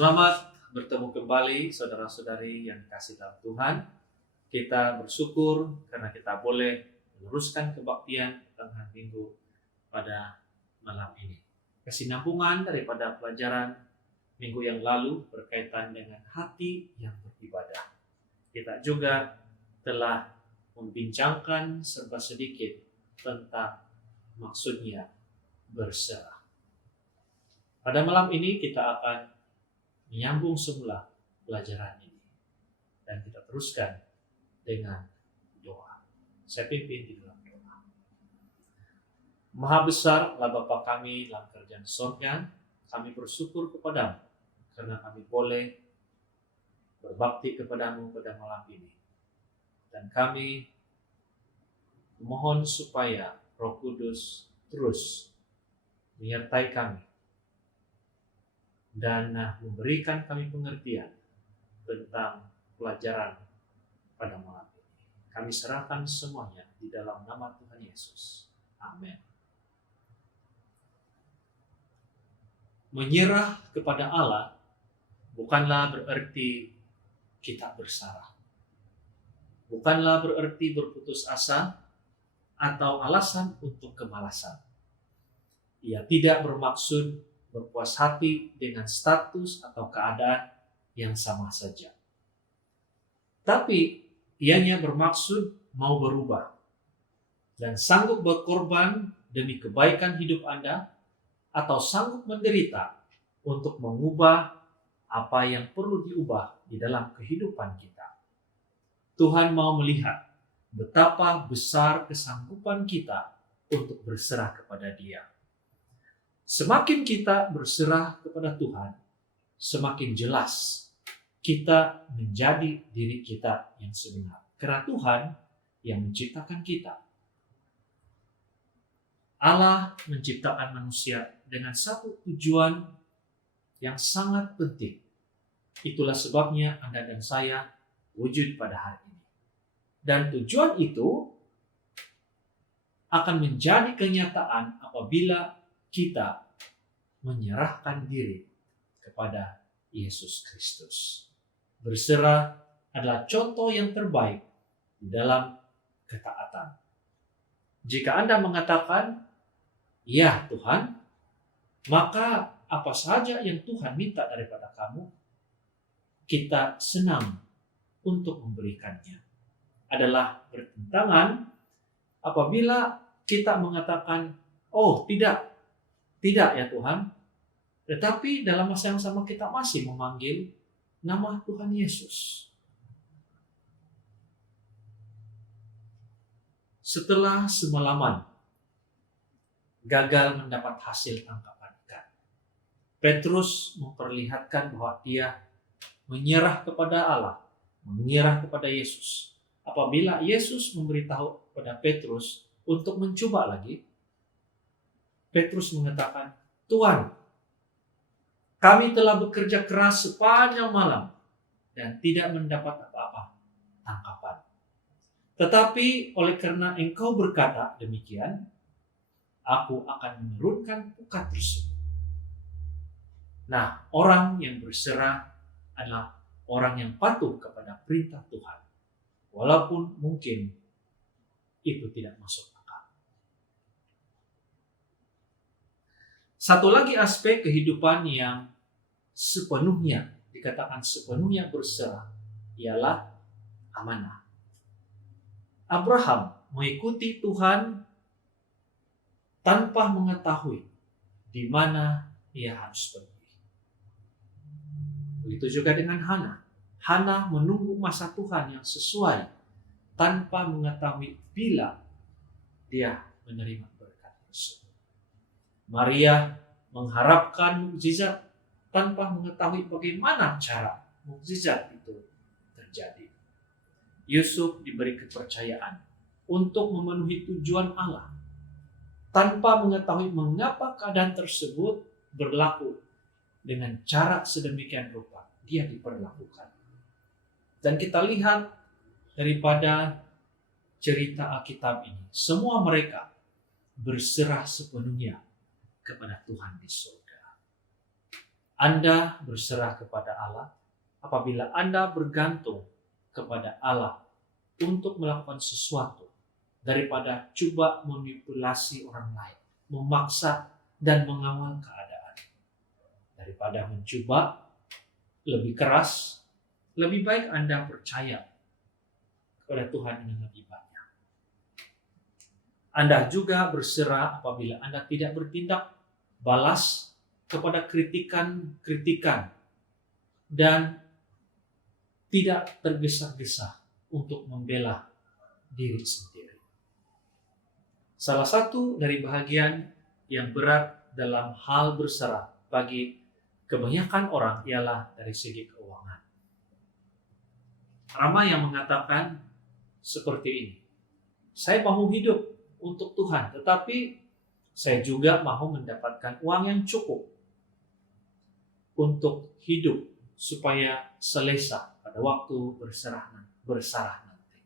Selamat bertemu kembali saudara-saudari yang dikasihi dalam Tuhan. Kita bersyukur karena kita boleh meneruskan kebaktian tengah minggu pada malam ini. Kesinambungan daripada pelajaran minggu yang lalu berkaitan dengan hati yang beribadah. Kita juga telah membincangkan serba sedikit tentang maksudnya berserah. Pada malam ini kita akan menyambung semula pelajaran ini dan kita teruskan dengan doa. Saya pimpin di dalam doa. Maha besar Allah Bapa kami dalam kerajaan surga, kami bersyukur kepadamu karena kami boleh berbakti kepadamu pada malam ini. Dan kami mohon supaya Roh Kudus terus menyertai kami dan memberikan kami pengertian tentang pelajaran pada malam ini. Kami serahkan semuanya di dalam nama Tuhan Yesus. Amin. Menyerah kepada Allah bukanlah berarti kita bersalah. Bukanlah berarti berputus asa atau alasan untuk kemalasan. Ia tidak bermaksud berpuas hati dengan status atau keadaan yang sama saja. Tapi ianya bermaksud mau berubah dan sanggup berkorban demi kebaikan hidup Anda atau sanggup menderita untuk mengubah apa yang perlu diubah di dalam kehidupan kita. Tuhan mau melihat betapa besar kesanggupan kita untuk berserah kepada Dia. Semakin kita berserah kepada Tuhan, semakin jelas kita menjadi diri kita yang sebenar. Karena Tuhan yang menciptakan kita. Allah menciptakan manusia dengan satu tujuan yang sangat penting. Itulah sebabnya Anda dan saya wujud pada hari ini. Dan tujuan itu akan menjadi kenyataan apabila kita menyerahkan diri kepada Yesus Kristus. Berserah adalah contoh yang terbaik di dalam ketaatan. Jika Anda mengatakan, "Ya Tuhan," maka apa saja yang Tuhan minta daripada kamu, kita senang untuk memberikannya. Adalah bertentangan apabila kita mengatakan, "Oh tidak ya Tuhan," tetapi dalam masa yang sama kita masih memanggil nama Tuhan Yesus. Setelah semalaman gagal mendapat hasil tangkapan ikan, Petrus memperlihatkan bahwa dia menyerah kepada Allah, menyerah kepada Yesus. Apabila Yesus memberitahu kepada Petrus untuk mencoba lagi, Petrus mengatakan, "Tuhan, kami telah bekerja keras sepanjang malam dan tidak mendapat apa-apa tangkapan. Tetapi oleh karena Engkau berkata demikian, aku akan menurunkan pukat tersebut." Nah, orang yang berserah adalah orang yang patuh kepada perintah Tuhan, walaupun mungkin itu tidak masuk akal. Satu lagi aspek kehidupan yang sepenuhnya, dikatakan sepenuhnya berserah, ialah amanah. Abraham mengikuti Tuhan tanpa mengetahui di mana ia harus pergi. Begitu juga dengan Hana. Hana menunggu masa Tuhan yang sesuai tanpa mengetahui bila dia menerima berkat tersebut. Maria mengharapkan mukjizat tanpa mengetahui bagaimana cara mukjizat itu terjadi. Yusuf diberi kepercayaan untuk memenuhi tujuan Allah tanpa mengetahui mengapa keadaan tersebut berlaku dengan cara sedemikian rupa dia diperlakukan. Dan kita lihat daripada cerita Alkitab ini, semua mereka berserah sepenuhnya kepada Tuhan di surga. Anda berserah kepada Allah, apabila Anda bergantung kepada Allah untuk melakukan sesuatu, daripada coba manipulasi orang lain, memaksa dan mengawal keadaan. Daripada mencoba lebih keras, lebih baik Anda percaya kepada Tuhan yang lebih banyak. Anda juga berserah apabila Anda tidak bertindak balas kepada kritikan-kritikan dan tidak tergesa-gesa untuk membela diri sendiri. Salah satu dari bahagian yang berat dalam hal berserah bagi kebanyakan orang ialah dari segi keuangan. Ramai yang mengatakan seperti ini, saya mau hidup untuk Tuhan, tetapi saya juga mau mendapatkan uang yang cukup untuk hidup supaya selesa pada waktu berserah nanti.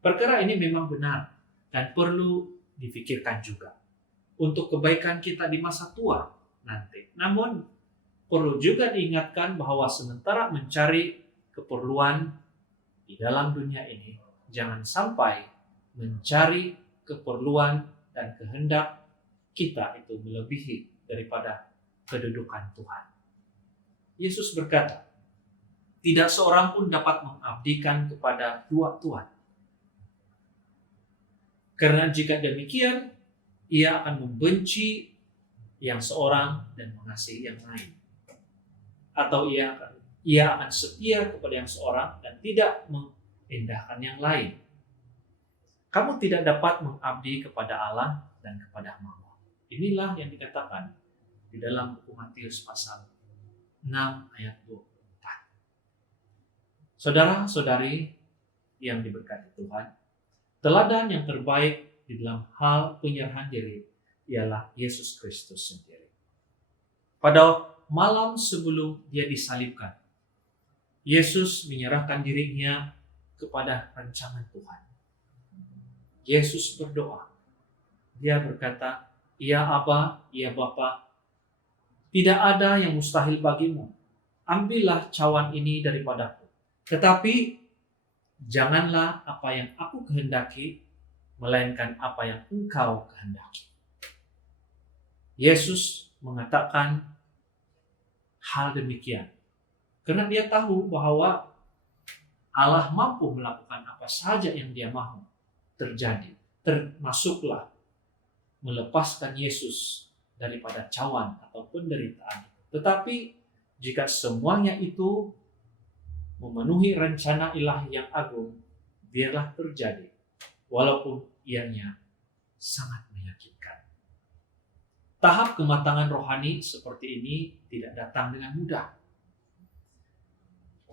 Perkara ini memang benar dan perlu dipikirkan juga untuk kebaikan kita di masa tua nanti. Namun perlu juga diingatkan bahwa sementara mencari keperluan di dalam dunia ini, jangan sampai mencari keperluan dan kehendak kita itu melebihi daripada kedudukan Tuhan. Yesus berkata, tidak seorang pun dapat mengabdikan kepada dua tuan. Karena jika demikian, ia akan membenci yang seorang dan mengasihi yang lain. Atau ia akan setia kepada yang seorang dan tidak mengindahkan yang lain. Kamu tidak dapat mengabdi kepada Allah dan kepada Mammon. Inilah yang dikatakan di dalam buku Matius pasal 6 ayat 24. Saudara-saudari yang diberkati Tuhan, teladan yang terbaik di dalam hal penyerahan diri ialah Yesus Kristus sendiri. Pada malam sebelum dia disalibkan, Yesus menyerahkan dirinya kepada rancangan Tuhan. Yesus berdoa. Dia berkata, "Ya Aba, ya Bapa, tidak ada yang mustahil bagimu. Ambillah cawan ini daripadaku. Tetapi janganlah apa yang aku kehendaki, melainkan apa yang Engkau kehendaki." Yesus mengatakan hal demikian karena dia tahu bahwa Allah mampu melakukan apa saja yang dia mahu terjadi, termasuklah melepaskan Yesus daripada cawan atau penderitaan. Tetapi jika semuanya itu memenuhi rencana ilahi yang agung, biarlah terjadi, walaupun ianya sangat menyakitkan. Tahap kematangan rohani seperti ini tidak datang dengan mudah.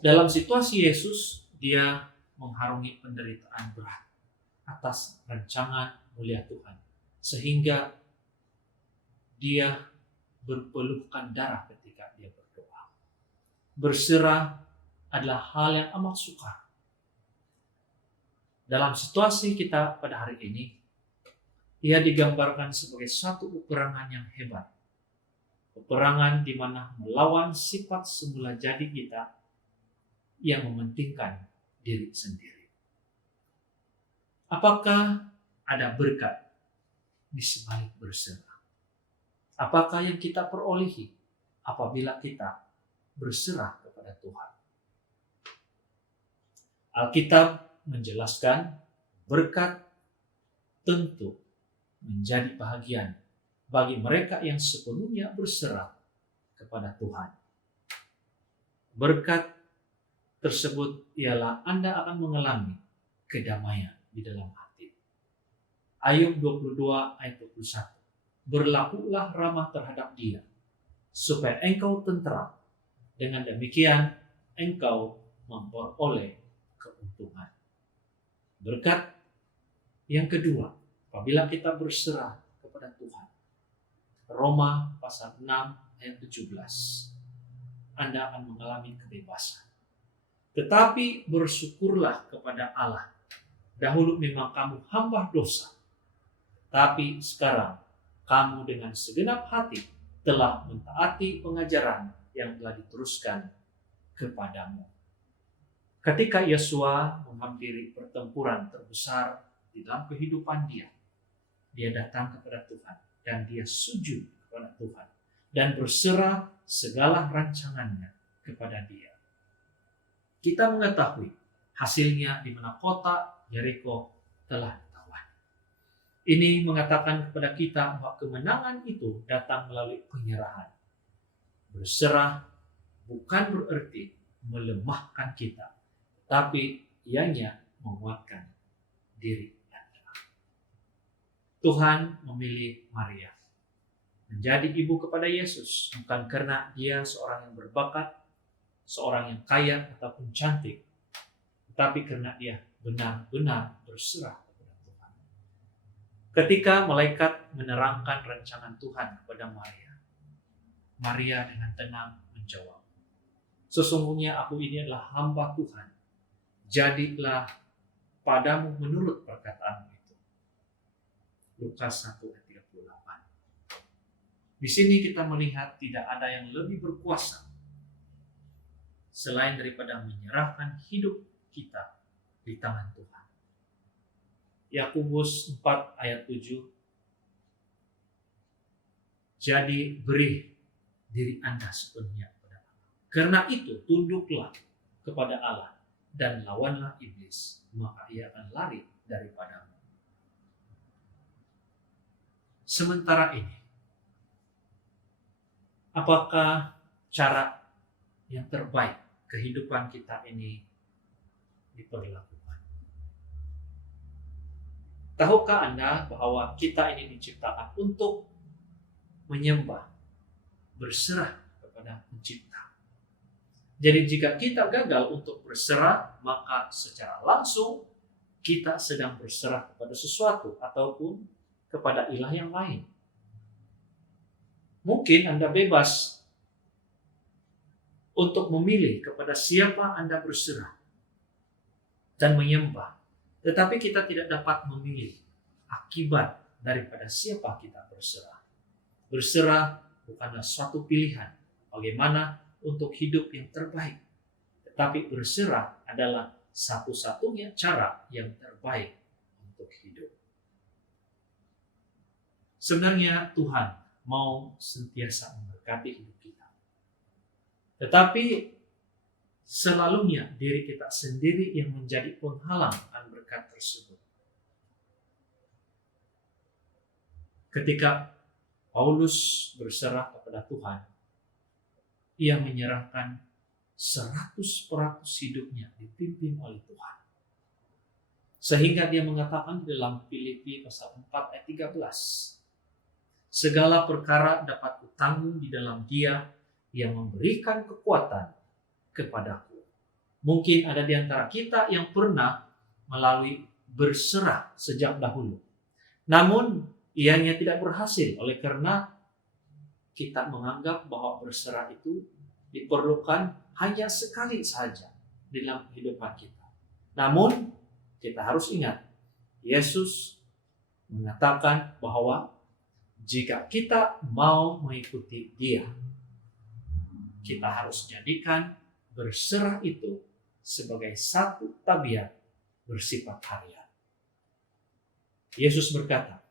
Dalam situasi Yesus, dia mengharungi penderitaan berat atas rancangan mulia Tuhan, sehingga dia berpelukan darah ketika dia berdoa. Berserah adalah hal yang amat sukar. Dalam situasi kita pada hari ini, ia digambarkan sebagai satu peperangan yang hebat. Peperangan di mana melawan sifat semula jadi kita yang mementingkan diri sendiri. Apakah ada berkat di sebalik berserah? Apakah yang kita perolehi apabila kita berserah kepada Tuhan? Alkitab menjelaskan berkat tentu menjadi bahagian bagi mereka yang sepenuhnya berserah kepada Tuhan. Berkat tersebut ialah Anda akan mengalami kedamaian di dalam hati. Ayub 22 ayat 21. Berlakulah ramah terhadap dia, supaya engkau tentram. Dengan demikian, engkau memperoleh keuntungan. Berkat yang kedua, apabila kita berserah kepada Tuhan. Roma pasal 6 ayat 17. Anda akan mengalami kebebasan. Tetapi bersyukurlah kepada Allah. Dahulu memang kamu hamba dosa, tapi sekarang kamu dengan segenap hati telah mentaati pengajaran yang telah diteruskan kepadamu. Ketika Yosua menghampiri pertempuran terbesar di dalam kehidupan dia datang kepada Tuhan dan dia sujud kepada Tuhan dan berserah segala rancangannya kepada dia. Kita mengetahui hasilnya di mana kota Yeriko telah ditawan. Ini mengatakan kepada kita bahwa kemenangan itu datang melalui penyerahan. Berserah bukan berarti melemahkan kita, tapi ianya menguatkan diri Anda. Tuhan memilih Maria menjadi ibu kepada Yesus bukan karena dia seorang yang berbakat, seorang yang kaya ataupun cantik, tetapi karena dia benar-benar berserah kepada Tuhan. Ketika malaikat menerangkan rancangan Tuhan kepada Maria, Maria dengan tenang menjawab, "Sesungguhnya aku ini adalah hamba Tuhan. Jadilah padamu menurut perkataanmu itu." Lukas 1 ayat 38. Di sini kita melihat tidak ada yang lebih berkuasa selain daripada menyerahkan hidup kita di tangan Tuhan. Yakobus 4 ayat 7. Jadi beri diri Anda sepenuhnya kepada Allah. Karena itu tunduklah kepada Allah dan lawanlah iblis, maka ia akan lari daripadamu. Sementara ini, apakah cara yang terbaik kehidupan kita ini diperlakukan? Tahukah Anda bahwa kita ini diciptakan untuk menyembah, berserah kepada pencipta? Jadi jika kita gagal untuk berserah, maka secara langsung kita sedang berserah kepada sesuatu ataupun kepada ilah yang lain. Mungkin Anda bebas untuk memilih kepada siapa Anda berserah dan menyembah. Tetapi kita tidak dapat memilih akibat daripada siapa kita berserah. Berserah bukanlah suatu pilihan bagaimana untuk hidup yang terbaik. Tetapi berserah adalah satu-satunya cara yang terbaik untuk hidup. Sebenarnya Tuhan mau sentiasa memberkati hidup kita. Tetapi selalunya diri kita sendiri yang menjadi penghalang akan berkat tersebut. Ketika Paulus berserah kepada Tuhan, ia menyerahkan 100% hidupnya dipimpin oleh Tuhan. Sehingga dia mengatakan di dalam Filipi pasal 4 ayat 13, segala perkara dapat kutanggung di dalam Dia yang memberikan kekuatan kepadaku. Mungkin ada di antara kita yang pernah melalui berserah sejak dahulu. Namun ianya tidak berhasil oleh karena kita menganggap bahwa berserah itu diperlukan hanya sekali saja dalam kehidupan kita. Namun kita harus ingat, Yesus mengatakan bahwa jika kita mau mengikuti Dia, kita harus jadikan berserah itu sebagai satu tabiat bersifat harian. Yesus berkata,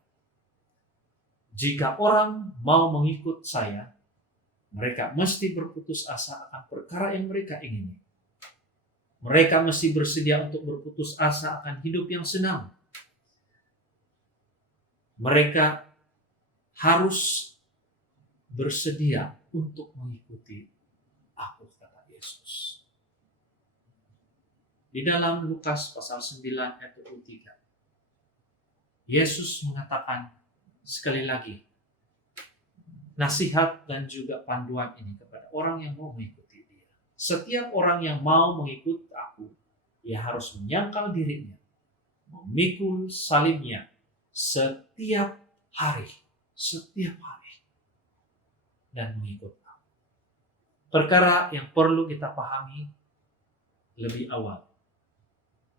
jika orang mau mengikut saya, mereka mesti berputus asa akan perkara yang mereka ingini. Mereka mesti bersedia untuk berputus asa akan hidup yang senang. Mereka harus bersedia untuk mengikuti aku, kata Yesus. Di dalam Lukas pasal 9 ayat 23, Yesus mengatakan sekali lagi nasihat dan juga panduan ini kepada orang yang mau mengikuti Dia. Setiap orang yang mau mengikut aku, ia harus menyangkal dirinya, memikul salibnya setiap hari, dan mengikut aku. Perkara yang perlu kita pahami lebih awal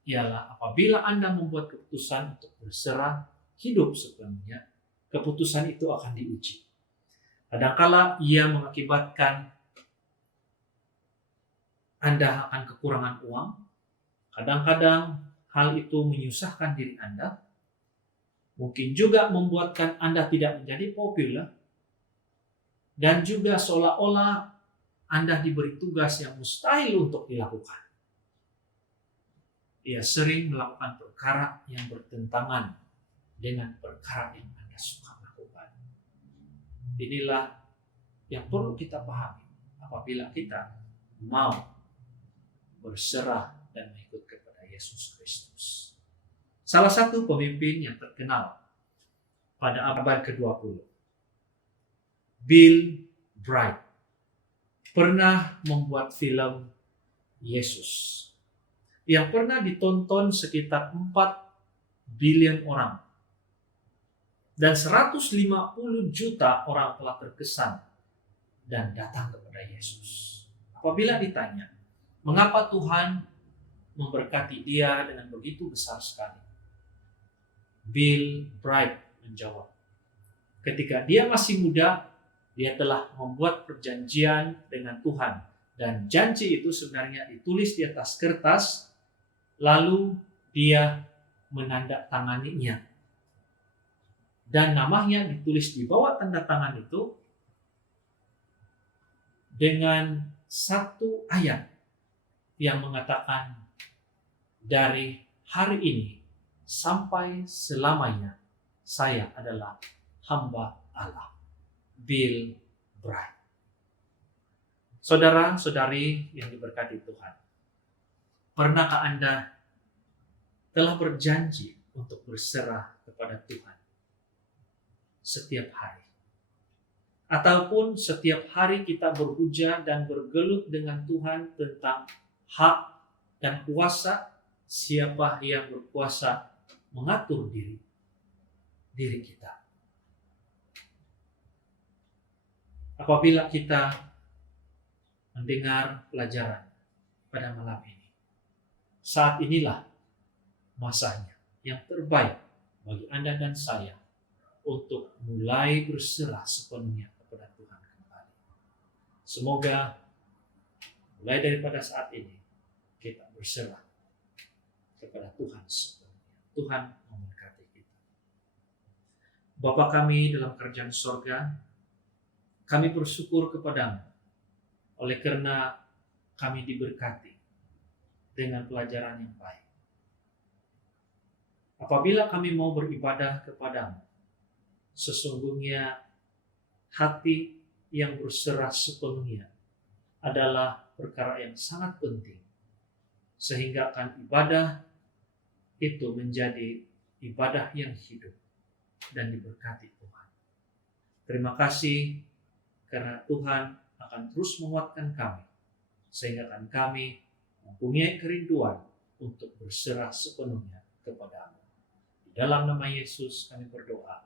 ialah apabila Anda membuat keputusan untuk berserah hidup sepenuhnya, keputusan itu akan diuji. Kadangkala ia mengakibatkan Anda akan kekurangan uang. Kadang-kadang hal itu menyusahkan diri Anda. Mungkin juga membuatkan Anda tidak menjadi populer. Dan juga seolah-olah Anda diberi tugas yang mustahil untuk dilakukan. Ia sering melakukan perkara yang bertentangan dengan perkara yang Anda suka lakukan. Inilah yang perlu kita pahami apabila kita mau berserah dan mengikut kepada Yesus Kristus. Salah satu pemimpin yang terkenal pada abad ke-20, Bill Bright, pernah membuat film Yesus yang pernah ditonton sekitar 4 bilion orang. Dan 150 juta orang telah terkesan dan datang kepada Yesus. Apabila ditanya, mengapa Tuhan memberkati dia dengan begitu besar sekali? Bill Bright menjawab, ketika dia masih muda, dia telah membuat perjanjian dengan Tuhan. Dan janji itu sebenarnya ditulis di atas kertas, lalu dia menandatanganinya. Dan namanya ditulis di bawah tanda tangan itu dengan satu ayat yang mengatakan, dari hari ini sampai selamanya saya adalah hamba Allah. Bill Bright. Saudara-saudari yang diberkati Tuhan, pernahkah Anda telah berjanji untuk berserah kepada Tuhan setiap hari? Ataupun setiap hari kita berhujah dan bergelut dengan Tuhan tentang hak dan kuasa, siapa yang berkuasa mengatur diri kita. Apabila kita mendengar pelajaran pada malam ini, saat inilah masanya yang terbaik bagi Anda dan saya untuk mulai berserah sepenuhnya kepada Tuhan kembali. Semoga mulai daripada saat ini kita berserah kepada Tuhan sepenuhnya. Tuhan memberkati kita. Bapa kami dalam kerajaan sorga, kami bersyukur kepadamu oleh karena kami diberkati dengan pelajaran yang baik. Apabila kami mau beribadah kepadamu, sesungguhnya hati yang berserah sepenuhnya adalah perkara yang sangat penting, sehingga akan ibadah itu menjadi ibadah yang hidup dan diberkati Tuhan. Terima kasih karena Tuhan akan terus menguatkan kami, sehingga akan kami mempunyai kerinduan untuk berserah sepenuhnya kepada-Mu. Di dalam nama Yesus kami berdoa.